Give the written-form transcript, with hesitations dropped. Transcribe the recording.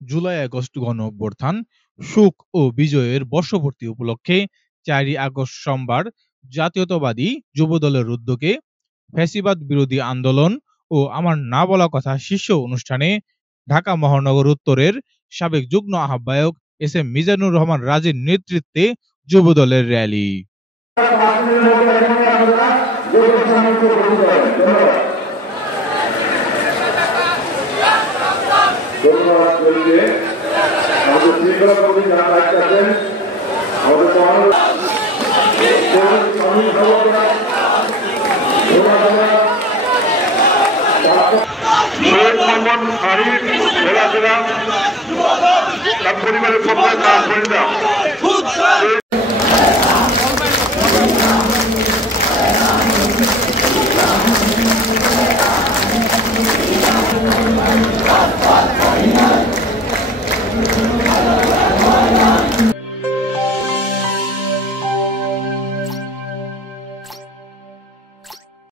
July August গণঅভ্যুত্থান, সুখ ও বিজয়ের বর্ষপূর্তি উপলক্ষে ৪ই আগস্ট সোমবার জাতীয়তাবাদী যুবদলের উদ্যোগে ফ্যাসিবাদ বিরোধী আন্দোলন ও আমার না বলা কথা শীর্ষ অনুষ্ঠানে ঢাকা মহানগর উত্তরের সাবেক যুগ্ম আহ্বায়ক এস এম মিজানুর রহমান রাজীর নেতৃত্বে যুবদলের র্যালি। পরিবারের পক্ষে